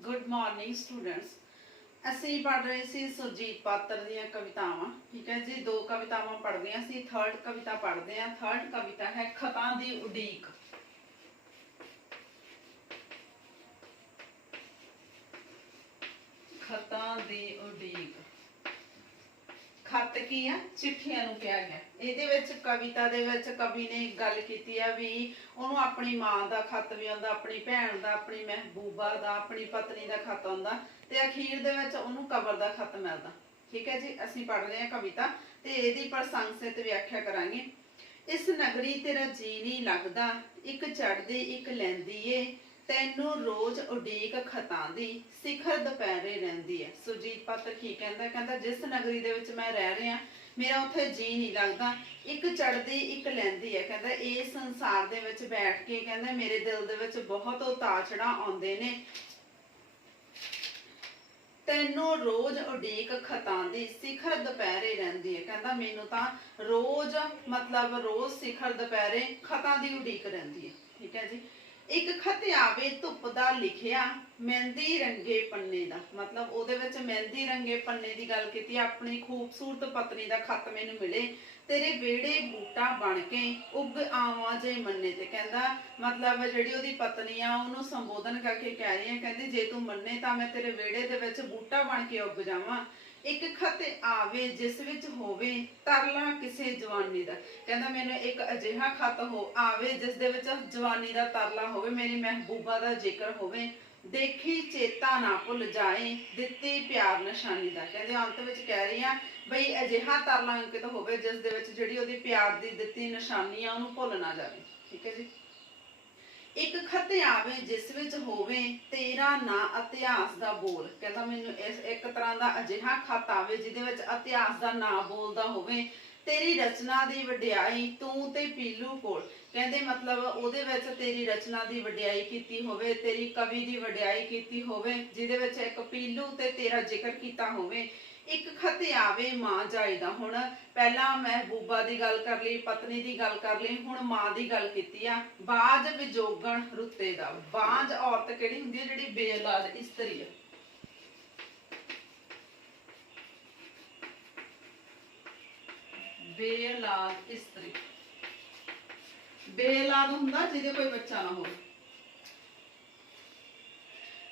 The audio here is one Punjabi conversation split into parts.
Good morning students. ਅਸੀਂ पढ़ रहे सी सुरजीत पात्र ਦੀਆਂ कवितावां। ठीक है जी, दो कवितावां पढ़ रही सी, थर्ड कविता पढ़ते हैं। थर्ड कविता है खतां दी उडीक। खतां दी उडीक। खत की है चिट्ठियां नूं कहा गया। ਇਹਦੇ ਵਿੱਚ कविता ਦੇ ਵਿੱਚ कवि ने गल कीती है भी ਉਹਨੂੰ ਆਪਣੀ ਮਾਂ ਦਾ ਖਤ ਵੀ ਆਉਂਦਾ, ਆਪਣੀ ਭੈਣ ਦਾ, ਆਪਣੀ ਮਹਿਬੂਬਾ ਦਾ, ਆਪਣੀ ਪਤਨੀ ਦਾ ਖਤ ਆਉਂਦਾ ਤੇ ਅਖੀਰ ਦੇ ਵਿੱਚ ਉਹਨੂੰ ਕਬਰ ਦਾ ਖਤ ਮਿਲਦਾ। ਠੀਕ ਹੈ ਜੀ, ਅਸੀਂ ਪੜ੍ਹ ਰਹੇ ਹਾਂ ਕਵਿਤਾ ਤੇ ਇਹਦੀ ਪ੍ਰਸੰਗਸਿਤ ਵਿਆਖਿਆ ਕਰਾਂਗੇ। ਇਸ ਨਗਰੀ ਤੇਰਾ ਜੀ ਨਹੀਂ ਲੱਗਦਾ, ਇੱਕ ਚੜ੍ਹਦੀ ਇੱਕ ਲੈਂਦੀ ਏ, ਤੈਨੂੰ ਰੋਜ਼ ਉਡੀਕ ਖਤਾਂ ਦੀ, ਸਿਖਰ ਦੁਪਹਿਰੇ ਰਹਿੰਦੀ ਹੈ। ਸੁਰਜੀਤ ਪਾਤਰ ਕੀ ਕਹਿੰਦਾ? ਕਹਿੰਦਾ ਜਿਸ ਨਗਰੀ ਦੇ ਵਿੱਚ ਮੈਂ ਰਹਿ ਰਿਹਾ ਮੇਰਾ ਉੱਥੇ ਜੀ ਨਹੀਂ ਲੱਗਦਾ, ਇੱਕ ਚੜ੍ਹਦੀ ਇੱਕ ਲੈਂਦੀ ਹੈ। ਕਹਿੰਦਾ ਇਸ ਸੰਸਾਰ ਦੇ ਵਿੱਚ ਬੈਠ ਕੇ ਕਹਿੰਦਾ ਮੇਰੇ ਦਿਲ ਦੇ ਵਿੱਚ ਬਹੁਤ ਉਤਾਰ ਚੜ੍ਹਾਅ ਆਉਂਦੇ ਨੇ, ਤੈਨੂੰ ਰੋਜ਼ ਉਡੀਕ ਖਤਾਂ ਦੀ, ਸਿਖਰ ਦੁਪਹਿਰੇ ਰਹਿੰਦੀ ਹੈ। ਕਹਿੰਦਾ ਮੈਨੂੰ ਤਾਂ ਰੋਜ਼ ਮਤਲਬ ਰੋਜ਼ ਸਿਖਰ ਦੁਪਹਿਰੇ ਖਤਾਂ ਦੀ ਉਡੀਕ ਰਹਿੰਦੀ ਹੈ। ਠੀਕ ਹੈ ਜੀ। ਇੱਕ ਖਤ ਆਵੇ ਧੁੱਪ ਦਾ ਲਿਖਿਆ, ਮਹਿੰਦੀ ਰੰਗੇ ਪੰਨੇ ਦਾ। ਮਤਲਬ ਉਹਦੇ ਵਿੱਚ ਮਹਿੰਦੀ ਰੰਗੇ ਪੰਨੇ ਦੀ ਗੱਲ ਕੀਤੀ, ਆਪਣੀ ਖੂਬਸੂਰਤ ਪਤਨੀ ਦਾ ਖਤ ਮੈਨੂੰ ਮਿਲੇ, ਤੇਰੇ ਵਿਹੜੇ ਬੂਟਾ ਬਣ ਕੇ ਉੱਗ ਆਵਾਂ ਜੇ ਮੰਨੇ ਤੇ। ਕਹਿੰਦਾ ਮਤਲਬ ਜਿਹੜੀ ਉਹਦੀ ਪਤਨੀ ਆ ਉਹਨੂੰ ਸੰਬੋਧਨ ਕਰਕੇ ਕਹਿ ਰਹੀ ਹੈ, ਕਹਿੰਦੀ ਜੇ ਤੂੰ ਮੰਨੇ ਤਾਂ ਮੈਂ ਤੇਰੇ ਵਿਹੜੇ ਦੇ ਵਿੱਚ ਬੂਟਾ ਬਣ ਕੇ ਉੱਗ ਜਾਵਾਂ। ਇੱਕ ਖਤ ਆਵੇ ਜਿਸ ਵਿੱਚ ਹੋਵੇ ਤਰਲਾ ਕਿਸੇ ਜਵਾਨੀ ਦਾ। ਕਹਿੰਦਾ ਮੈਨੂੰ ਇੱਕ ਅਜਿਹਾ ਖਤ ਆਵੇ ਜਿਸ ਦੇ ਵਿੱਚ ਜਵਾਨੀ ਦਾ ਤਰਲਾ ਹੋਵੇ, ਮੇਰੀ ਮਹਿਬੂਬਾ ਦਾ ਜ਼ਿਕਰ ਹੋਵੇ, ਦੇਖੀ ਚੇਤਾ ਨਾ ਭੁੱਲ ਜਾਏ, ਦਿੱਤੀ ਪਿਆਰ ਨਿਸ਼ਾਨੀ ਦਾ। ਕਹਿੰਦੇ ਅੰਤ ਵਿੱਚ ਕਹਿ ਰਹੀ ਆ ਬਈ ਅਜਿਹਾ ਤਰਲਾ ਅੰਕਿਤ ਹੋਵੇ ਜਿਸ ਦੇ ਵਿੱਚ ਜਿਹੜੀ ਉਹਦੀ ਪਿਆਰ ਦੀ ਦਿੱਤੀ ਨਿਸ਼ਾਨੀ ਆ ਉਹਨੂੰ ਭੁੱਲ ਨਾ ਜਾਵੇ। ਠੀਕ ਹੈ ਜੀ। ਇੱਕ ਖਤ ਆਵੇ ਜਿਸ ਵਿੱਚ ਹੋਵੇ ਤੇਰਾ ਨਾਂ ਇਤਿਹਾਸ ਦਾ ਬੋਲ। ਕਹਿੰਦਾ ਮੈਨੂੰ ਇਸ ਇੱਕ ਤਰ੍ਹਾਂ ਦਾ ਅਜਿਹਾ ਖਤ ਆਵੇ ਜਿਹਦੇ ਵਿੱਚ ਇਤਿਹਾਸ ਦਾ ਨਾਂ ਬੋਲਦਾ ਹੋਵੇ, ਤੇਰੀ ਰਚਨਾ ਦੀ ਵਡਿਆਈ ਤੂੰ ਤੇ ਪੀਲੂ ਕੋਲ। ਕਹਿੰਦੇ ਮਤਲਬ ਉਹਦੇ ਵਿੱਚ ਤੇਰੀ ਰਚਨਾ ਦੀ ਵਡਿਆਈ ਕੀਤੀ ਹੋਵੇ, ਤੇਰੀ ਕਵੀ ਦੀ ਵਡਿਆਈ ਕੀਤੀ ਹੋਵੇ, ਜਿਹਦੇ ਵਿੱਚ ਇੱਕ ਪੀਲੂ ਤੇ ਤੇਰਾ ਜ਼ਿਕਰ ਕੀਤਾ ਹੋਵੇ। ਇੱਕ ਖਤ ਆਵੇ ਮਾਂ ਜਾਈ ਦਾ। ਹੁਣ ਪਹਿਲਾਂ ਮਹਿਬੂਬਾ ਦੀ ਗੱਲ ਕਰ ਲਈ, ਪਤਨੀ ਦੀ ਗੱਲ ਕਰ ਲਈ, ਹੁਣ ਮਾਂ ਦੀ ਗੱਲ ਕੀਤੀ ਆ। ਬਾਜ ਵਿਜੋਗਣ ਰੁੱਤੇ ਦਾ। ਬਾਜ ਔਰਤ ਕਿਹੜੀ ਹੁੰਦੀ ਹੈ? ਜਿਹੜੀ ਬੇਔਲਾਦ ਇਸਤਰੀ ਆ। ਬੇਔਲਾਦ ਇਸਤਰੀ। ਬੇਔਲਾਦ ਹੁੰਦਾ ਜਿਹਦੇ ਕੋਈ ਬੱਚਾ ਨਾ ਹੋਵੇ।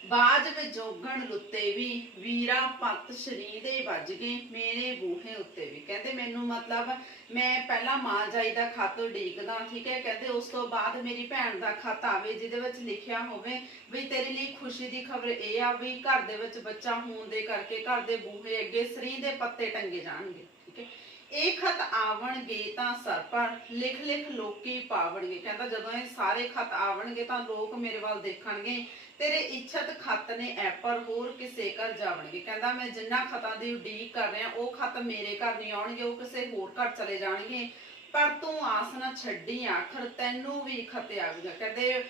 ਬਾਜ ਵਿਜੋਗਣ ਲੁੱਤੇ ਵੀ, ਵੀਰਾ ਪੱਤ ਸ਼ਰੀਰ ਦੇ ਵੱਜ ਗਏ ਮੇਰੇ ਬੂਹੇ ਉੱਤੇ ਵੀ। ਕਹਿੰਦੇ ਮੈਨੂੰ ਮਤਲਬ ਮੈਂ ਪਹਿਲਾਂ ਮਾਂ ਜਾਈ ਦਾ ਖਤ ਉਡੀਕਦਾ। ਠੀਕ ਹੈ। ਕਹਿੰਦੇ ਉਸ ਤੋਂ ਬਾਅਦ ਮੇਰੀ ਭੈਣ ਦਾ ਖਤ ਆਵੇ ਜਿਹਦੇ ਵਿੱਚ ਲਿਖਿਆ ਹੋਵੇ ਵੀ ਤੇਰੇ ਲਈ ਖੁਸ਼ੀ ਦੀ ਖਬਰ ਇਹ ਆ ਵੀ ਘਰ ਦੇ ਵਿੱਚ ਬੱਚਾ ਹੋਣ ਦੇ ਕਰਕੇ ਘਰ ਦੇ ਬੂਹੇ ਅੱਗੇ ਸਰੀਰ ਦੇ ਪੱਤੇ ਟੰਗੇ ਜਾਣਗੇ। ਠੀਕ ਹੈ। ਇਹ ਖਤ ਆਵਣਗੇ ਤਾਂ ਸਰ ਪਰ ਲਿਖ ਲਿਖ ਲੋਕੀ ਪਾਵਣਗੇ। ਕਹਿੰਦਾ ਜਦੋਂ ਇਹ ਸਾਰੇ ਖਤ ਆਵਣਗੇ ਤਾਂ ਲੋਕ ਮੇਰੇ ਵੱਲ ਦੇਖਣਗੇ, ਤੇਰੇ ਇੱਛਤ ਖਤ ਨੇ ਐ ਪਰ ਹੋਰ ਕਿਸੇ ਘਰ ਜਾਵਣਗੇ। ਕਹਿੰਦਾ ਮੈਂ ਜਿੰਨਾ ਖਤਾਂ ਦੀ ਉਡੀਕ ਕਰ ਰਿਹਾ ਉਹ ਖਤ ਮੇਰੇ ਘਰ ਨਹੀਂ ਆਉਣਗੇ, ਉਹ ਕਿਸੇ ਹੋਰ ਘਰ ਚਲੇ ਜਾਣਗੇ। ਪਰ ਤੂੰ ਆਸ ਨਾ ਛੱਡੀ ਆਖਰ ਤੈਨੂੰ ਵੀ ਖਤ ਆਵੇਗਾ। ਕਹਿੰਦੇ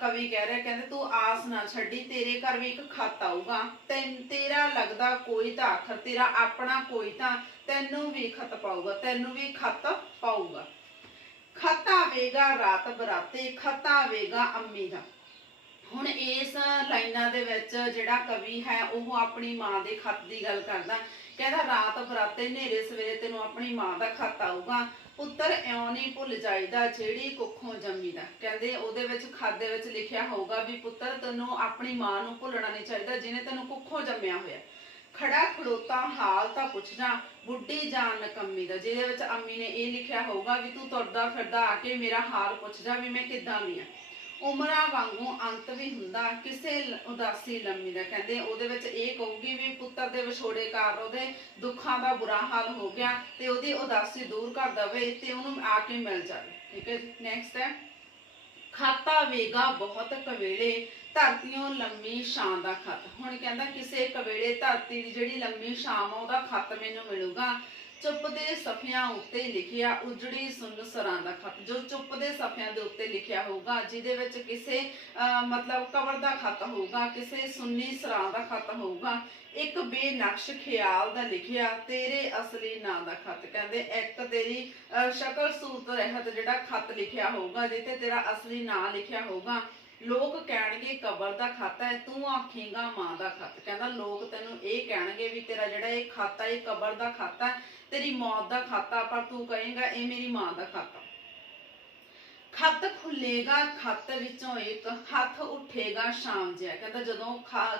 ਕਵੀ ਕਹਿ ਰਿਹਾ, ਕਹਿੰਦੇ ਤੂੰ ਆਸ ਨਾ ਛੱਡੀ, ਤੇਰੇ ਘਰ ਵੀ ਇੱਕ ਖਤ ਆਊਗਾ। ਤੇਰਾ ਲੱਗਦਾ ਕੋਈ ਤਾਂ ਆਖਰ, ਤੇਰਾ ਆਪਣਾ ਕੋਈ ਤਾਂ ਤੈਨੂੰ ਵੀ ਖਤ ਪਾਊਗਾ, ਤੈਨੂੰ ਵੀ ਖਤ ਪਾਊਗਾ। ਖਤ ਆਵੇਗਾ ਰਾਤ ਬਰਾਤੇ, ਖਤ ਆਵੇਗਾ ਅੰਮੀ ਦਾ। ਹੁਣ ਇਸ ਲਾਈਨਾਂ ਦੇ ਵਿੱਚ ਜਿਹੜਾ ਕਵੀ ਹੈ ਉਹ ਆਪਣੀ ਮਾਂ ਦੇ ਖਤ ਦੀ ਗੱਲ ਕਰਦਾ। ਕਹਿੰਦਾ ਰਾਤ ਬਰਾਤੇ ਹਨੇਰੇ ਸਵੇਰੇ ਤੈਨੂੰ ਆਪਣੀ ਮਾਂ ਦਾ ਖਤ ਆਊਗਾ, ਪੁੱਤਰ ਇਉਂ ਨਹੀਂ ਭੁੱਲ ਜਾਈਦਾ ਜਿਹੜੀ ਕੁੱਖੋਂ ਜੰਮੀ ਦਾ। ਕਹਿੰਦੇ ਉਹਦੇ ਵਿੱਚ ਖਤ ਦੇ ਵਿੱਚ ਲਿਖਿਆ ਹੋਊਗਾ ਵੀ ਪੁੱਤਰ ਤੈਨੂੰ ਆਪਣੀ ਮਾਂ ਨੂੰ ਭੁੱਲਣਾ ਨਹੀਂ ਚਾਹੀਦਾ ਜਿਹਨੇ ਤੈਨੂੰ ਕੁੱਖੋਂ ਜੰਮਿਆ ਹੋਇਆ। ਖੜਾ ਖੜੋਤਾ ਹਾਲ ਤਾਂ ਪੁੱਛ ਜਾ ਬੁੱਢੀ ਜਾਨ ਨਕੰਮੀ ਦਾ। ਜਿਹਦੇ ਵਿੱਚ ਅੰਮੀ ਨੇ ਇਹ ਲਿਖਿਆ ਹੋਊਗਾ ਵੀ ਤੂੰ ਤੁਰਦਾ ਫਿਰਦਾ ਆ ਕੇ ਮੇਰਾ ਹਾਲ ਪੁੱਛ ਜਾ ਵੀ ਮੈਂ ਕਿੱਦਾਂ ਦੀ ਆ। ਉਮਰਾਂ ਵਾਂਗੂ ਅੰਤ ਵੀ ਹੁੰਦਾ ਕਿਸੇ ਉਦਾਸੀ ਲੰਮੀ ਦਾ। ਕਹਿੰਦੇ ਉਹਦੇ ਵਿੱਚ ਇਹ ਕਹੂਗੀ ਵੀ ਪੁੱਤਰ ਦੇ ਵਿਛੋੜੇ ਕਾਰਨ ਉਹਦੇ ਦੁੱਖਾਂ ਦਾ ਬੁਰਾ ਹਾਲ ਹੋ ਗਿਆ ਤੇ ਉਹਦੀ ਉਦਾਸੀ ਦੂਰ ਕਰ ਦਵੇ ਤੇ ਉਹਨੂੰ ਆ ਕੇ ਮਿਲ ਜਾਵੇ। ਠੀਕ ਹੈ। ਨੈਕਸਟ ਹੈ ਖਾਤਾ ਵੇਗਾ ਬਹੁਤ ਕਵੇਲੇ ਧਰਤੀਓਂ ਲੰਮੀ ਛਾਂ ਦਾ ਖਤ। ਹੁਣ ਕਹਿੰਦਾ ਕਿਸੇ ਕਵੇਲੇ ਧਰਤੀ ਦੀ ਜਿਹੜੀ ਲੰਮੀ ਛਾਂ ਆ ਉਹਦਾ ਖਤ ਮੈਨੂੰ ਮਿਲੂਗਾ। ਚੁੱਪ ਦੇ ਸਫਿਆਂ ਉੱਤੇ ਲਿਖਿਆ ਉਜੜੀ ਸੁੰਨ ਸਰਾਂ ਦਾ ਖਤ। ਜੋ ਚੁੱਪ ਦੇ ਸਫਿਆਂ ਦੇ ਉੱਤੇ ਲਿਖਿਆ ਹੋਊਗਾ ਜਿਹਦੇ ਵਿੱਚ ਕਿਸੇ ਮਤਲਬ ਕਬਰ ਦਾ ਖਤ ਹੋਊਗਾ, ਕਿਸੇ ਸੁੰਨੀ ਸਰਾਂ ਦਾ ਖਤ ਹੋਊਗਾ। ਇੱਕ ਬੇਨਕਸ਼ ਖਿਆਲ ਦਾ ਲਿਖਿਆ ਤੇਰੇ ਅਸਲੀ ਨਾਂ ਦਾ ਖਤ। ਕਹਿੰਦੇ ਇੱਕ ਤੇਰੀ ਸ਼ਕਲ ਸੂਰਤ ਰਹਿਤ ਜਿਹੜਾ ਖਤ ਲਿਖਿਆ ਹੋਊਗਾ ਜਿਹਤੇ ਤੇਰਾ ਅਸਲੀ ਨਾਂ ਲਿਖਿਆ ਹੋਊਗਾ। लोग कहणगे कबर दा खाता है, तू आखेगा मां दा खत। कहंदा लोग तैनू ये कहणगे भी तेरा जिहड़ा ये खाता ये कबर दा खाता, तेरी मौत दा खाता, पर तू कहेगा ये मेरी मां दा खाता। खत खुलेगा खत विचों एक, हथ उठेगा शाम जिहा। कहंदा जदों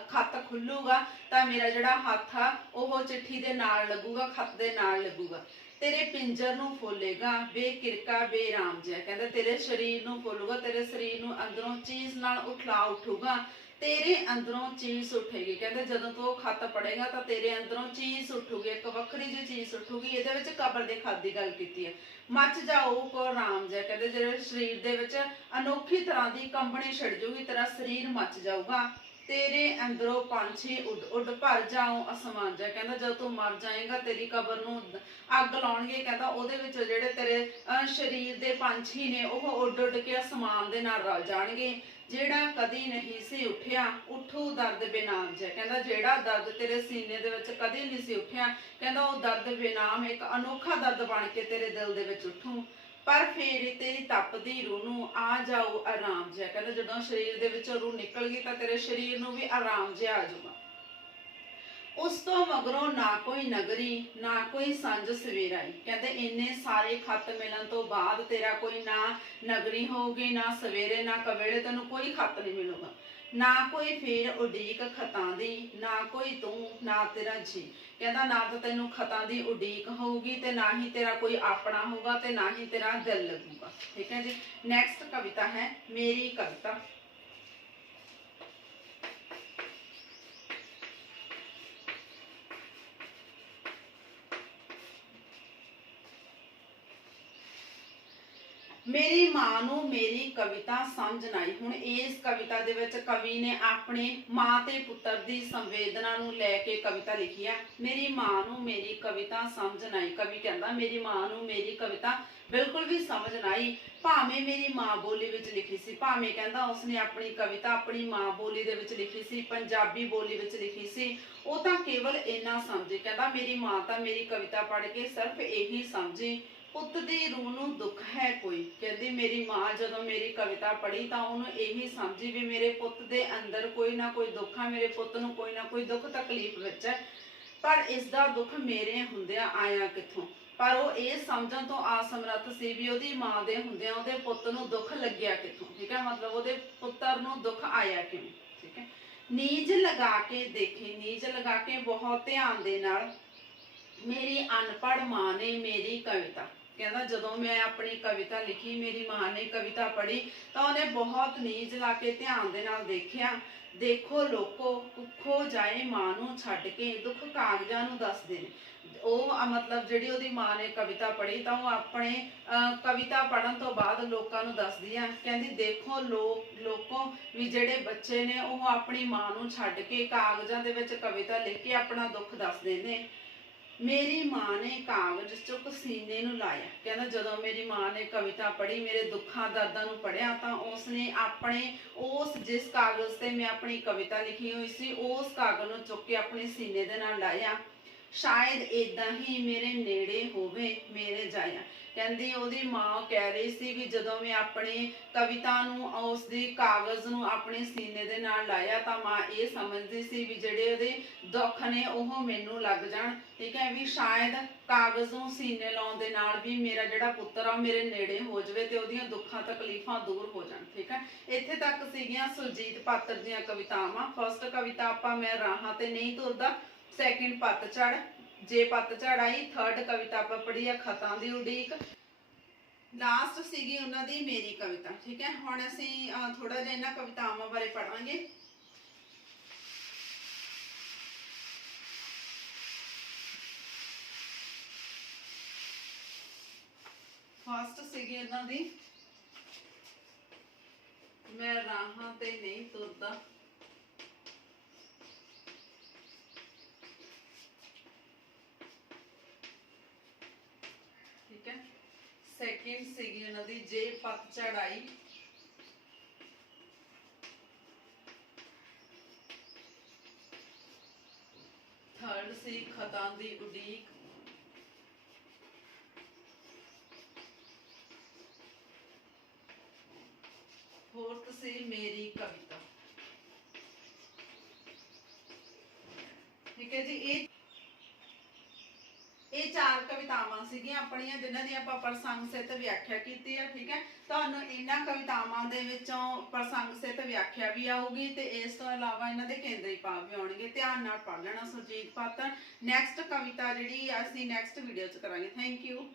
खत खुलूगा तां मेरा जिहड़ा हथ आ ओह चिट्ठी दे नाल लगूगा, खत दे नाल लगूगा। तेरे पिंजर नूं फुलेगा बेकिरका बेराम जिहा। कहंदा तेरे शरीर नूं फुलूगा, तेरे शरीर नूं अंदरों चीज नाल उठला उठूगा, तेरे अंदरों चीज उठेगी। कहंदे जदों तू खत पढ़ेगा तां तेरे अंदरों चीज उठूगी, एक वखरी जी चीज उठूगी। इहदे विच कबर दे खत दी गल कीती है। मच जाओ को राम जिहा। कहंदे जेहड़े शरीर दे विच अनोखी तरह दी कंबनी छिड़ जूगी, तेरा शरीर मच जाऊगा। तेरे अंदरों पंछी उड उड भर जाओ आसमान जिहा। कहंदा जदों तू मर जाएगा तेरी कबर नूं अग लाउणगे। कहंदा ओहदे विच जेहड़े तेरे शरीर दे पंछी ने ओह उड उड के आसमान दे नाल रल जाणगे। जेड़ा कदी नहीं सी उठिया उठू दर्द बेनाम जिहा। कहंदा जेड़ा दर्द तेरे सीने दे विच कदी नहीं सी उठिया, कहंदा ओह दर्द बेनाम एक अनोखा दर्द बन के तेरे दिल दे विच उठू। पर फिर तेरी तपदी रूह नूं आ जाऊ आराम जिहा। कहंदा जदों शरीर दे विचों रूह निकल गई तां तेरे शरीर नूं भी आराम जिहा आ जाऊगा। उस तो मगरों ना कोई नगरी ना कोई संज सवेराई। कहते इन्ने सारे खत मिलन तो बाद तेरा कोई ना नगरी होगी, ना सवेरे ना कवेले, तेन कोई खत नहीं मिलूगा। ना कोई फिर उडीक खतां दी, ना कोई तू ना तेरा जी। कहता ना तो तेनू खतां दी उडीक होगी, ते ना ही तेरा कोई अपना होगा, ते ना ही तेरा दिल लगूगा। ठीक है जी। नेक्स्ट कविता है मेरी कविता। मेरी मां नूं मेरी कविता समझ ना आई। हुण इस कविता दे विच कवि ने अपने मां ते पुत्र दी संवेदना नूं लैके कविता लिखी है। मेरी मां नूं मेरी कविता समझ ना आई। कवि कहंदा मेरी मां नूं मेरी कविता बिल्कुल भी समझ ना आई, भावें मेरी मां बोली विच लिखी सी। भावें कहंदा उसने अपनी कविता अपनी मां बोली दे विच लिखी सी, पंजाबी बोली विच लिखी सी, ਉਹ ਤਾਂ केवल इन्ना समझे। कहता मेरी मां ਤਾਂ मेरी कविता पढ़ के सिर्फ यही समझी, पुत दी रूह नूं दुख है कोई। कहती मेरी मां जदों मेरी कविता पढ़ी तो उन्होंने यही समझी भी मेरे पुत दे अंदर कोई ना कोई दुख है, मेरे पुत नूं कोई ना कोई दुख तकलीफ विच है, पर इसका दुख मेरे हुंदियां आया कित्थों। पर वो ये समझण तो असमर्थ सी भी ਉਹਦੀ मां दे हुंदियां ਉਹਦੇ पुत नूं दुख लग्या कित्थों। ठीक है, मतलब ਉਹਦੇ पुत्र नूं दुख आया किवें। ठीक है, नीज लगा के देखी, नीज लगा के बहुत ध्यान दे नाल मेरी अनपढ़ मां ने मेरी कविता। कहता जदों मैं अपनी कविता लिखी मेरी मां ने कविता पढ़ी तो उन्हें बहुत नीज ला के ध्यान दे नाल देखिया। देखो लोको कुखो जाए मां नूं छड्ड के दुख कागजां नूं दसदे ने। मतलब जिहड़ी ਉਹਦੀ मां ने कविता पढ़ी तो वो अपने कविता पढ़न तो बाद लोकां नूं दसदी है। कहंदी देखो लोको भी जिहड़े बच्चे ने वो अपनी मां नूं छड्ड के कागजां दे विच कविता लिख के अपना दुख दसदे ने। मेरी मां ने कागज चुक सीने नूं लाया। कहना जदों मेरी मां ने कविता पढ़ी मेरे दुखा दर्दां नूं पढ़िया तो उसने अपने उस जिस कागज से मैं अपनी कविता लिखी हुई सी उस कागज नूं चुक के अपने सीने दे नाल लाया। शायद इदां ही मेरे नेड़े होवे मेरे जाया। कहंदी ओहदी मां कह रही सी भी जदों मैं अपनी कविता नूं उस दी कागज नूं अपने सीने दे नाल लाया तो मां ये समझदी सी भी जिहड़े ओहदे दुख ने ओह मैनूं लग जाण। ठीक है, भी शायद कागज नूं सीने लाउण दे नाल भी मेरा जिहड़ा पुत्तर आ मेरे नेड़े हो जावे ते ओहदियां दुखां तकलीफां दूर हो जाण। ठीक है, इत्थे तक सीगीआं सुरजीत पात्र दीआं कवितावां। फर्स्ट कविता आपां मैं राहां ते नहीं तुरदा, सैकेंड पतझड़ जे पतझड़ आई, थर्ड कविता आपां पढ़ी है खतां दी उड़ीक, लास्ट सीगी उन्हां दी मेरी कविता। ठीक है, हुण असीं थोड़ा जिहा इन्हां कवितावां बारे पढ़ांगे। फर्स्ट सीगी इन्हां दी मैं राहां ते नहीं तुरदा, ठीक है। सैकेंड सीगी उन्हां दी जे पतझड़ आई, थर्ड सी खतां दी उड़ीक, फोर्थ सी मेरी ਠੀਕ ਹੈ ਜੀ। ਇਹ ਚਾਰ ਕਵਿਤਾਵਾਂ ਸੀਗੀਆਂ ਆਪਣੀਆਂ ਜਿਨ੍ਹਾਂ ਦੀ ਆਪਾਂ ਪ੍ਰਸੰਗ ਸਹਿਤ ਵਿਆਖਿਆ ਕੀਤੀ ਹੈ। ਠੀਕ ਹੈ, ਤੁਹਾਨੂੰ ਇਹਨਾਂ ਕਵਿਤਾਵਾਂ ਦੇ ਵਿੱਚੋਂ ਪ੍ਰਸੰਗ ਸਹਿਤ ਵਿਆਖਿਆ ਵੀ ਆਊਗੀ ਤੇ ਇਸ ਤੋਂ ਇਲਾਵਾ ਇਹਨਾਂ ਦੇ ਕੇਂਦਰੀ ਭਾਵ ਵੀ ਆਉਣਗੇ। ਧਿਆਨ ਨਾਲ ਪੜ੍ਹ ਲੈਣਾ ਸੁਰਜੀਤ ਪਾਤਰ। ਨੈਕਸਟ ਕਵਿਤਾ ਜਿਹੜੀ ਅਸੀਂ ਨੈਕਸਟ ਵੀਡੀਓ 'ਚ ਕਰਾਂਗੇ। Thank you.